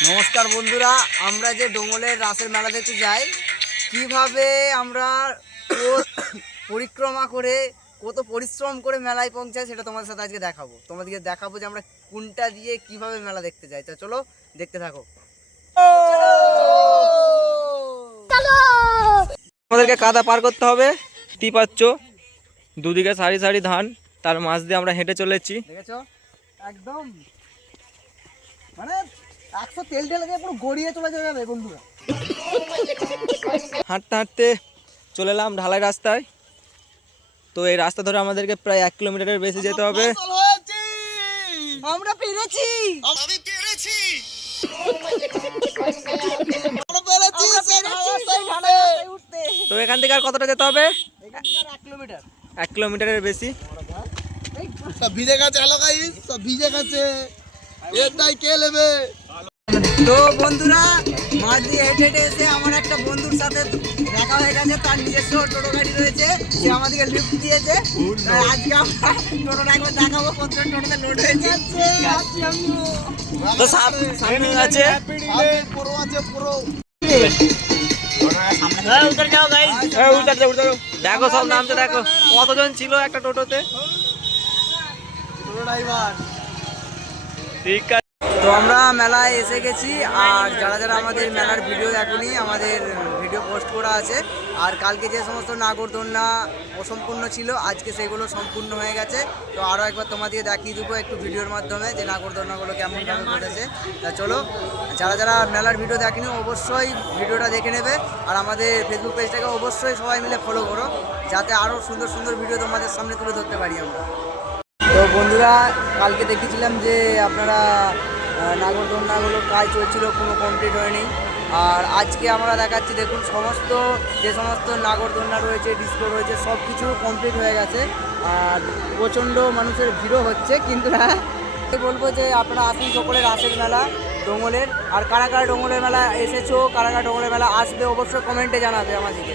নমস্কার বন্ধুরা আমরা যে ডোঙ্গলের রাসের মেলা দেখতে যাই কীভাবে আমরা পরিক্রমা করে কত পরিশ্রম করে মেলায় পৌঁছায় সেটা তোমাদের সাথে আজকে দেখাবো। তোমাদেরকে দেখাবো যে আমরা কোনটা দিয়ে কীভাবে মেলা দেখতে যাই। তা চলো দেখতে থাকো। আমাদেরকে কাদা পার করতে হবে। তি পাচ্ছ। দুদিকে সারি সারি ধান তার মাছ দিয়ে আমরা হেঁটে চলেছি। দেখেছ? একদম। মানে একশো তেল টেল পুরো গড়িয়ে চলে যাবে বন্ধুরা। হাঁটতে হাঁটতে চলে এলাম ঢালাই রাস্তায়। তো এই রাস্তা ধরে আমাদেরকে প্রায় এক কিলোমিটারের বেশি যেতে হবে। আমরা পেরেছি। আমি পেরেছি। তো এখান থেকে আর কতটা যেতে হবে? এক কিলোমিটার। এক কিলোমিটারের বেশি। সব ভিজে গেছে হ্যালো গাইস সব ভিজে গেছে। এটাই কে নেবে? তো বন্ধুরা মাঠ দিয়ে হেঁটে হেঁটে এসে আমার একটা বন্ধুর সাথে দেখা হয়ে গেছে তার নিজস্ব টোটো গাড়ি রয়েছে সে আমাদেরকে লিফট দিয়েছে। আজকে আমরা টোটোটা একবার দেখাবো কতজন টোটোতে লোড হয়েছে তো সাম- সামনে আছে। পুরো আছে পুরো। দেখো সব নামছে দেখো। কতজন ছিল একটা টোটোতে? ঠিক আছে। তো আমরা মেলায় এসে গেছি, আর যারা যারা আমাদের মেলার ভিডিও দেখুনি, আমাদের ভিডিও পোস্ট করা আছে, আর কালকে যে সমস্ত নাগরদোলনা অসম্পূর্ণ ছিল, আজকে সেগুলো সম্পূর্ণ হয়ে গেছে। তো আরও একবার তোমাদেরকে দেখিয়ে দেবো একটু ভিডিওর মাধ্যমে যে নাগরদোলনাগুলো কেমনভাবে ঘটেছে। তা চলো, যারা যারা মেলার ভিডিও দেখেনি, অবশ্যই ভিডিওটা দেখে নেবে, আর আমাদের ফেসবুক পেজটাকে অবশ্যই সবাই মিলে ফলো করো, যাতে আরও সুন্দর সুন্দর ভিডিও তোমাদের সামনে তুলে ধরতে পারি আমরা। তো বন্ধুরা, কালকে দেখেছিলাম যে আপনারা নাগরদোলনাগুলোর কাজ চলছিল, কোনো কমপ্লিট হয়নি। আর আজকে আমরা দেখাচ্ছি, দেখুন, সমস্ত, যে সমস্ত নাগরদোলনা রয়েছে ডিস্কো রয়েছে সব কিছু কমপ্লিট হয়ে গেছে। আর প্রচণ্ড মানুষের ভিড়ও হচ্ছে, কিন্তু হ্যাঁ বলব যে আপনারা আসুন সকলের রাসের মেলা ডোঙলের। আর কারা কারা ডোঙলের মেলা এসেছ, কারা কারা ডোঙলের মেলা আসবে, অবশ্যই কমেন্টে জানাবে আমাদেরকে।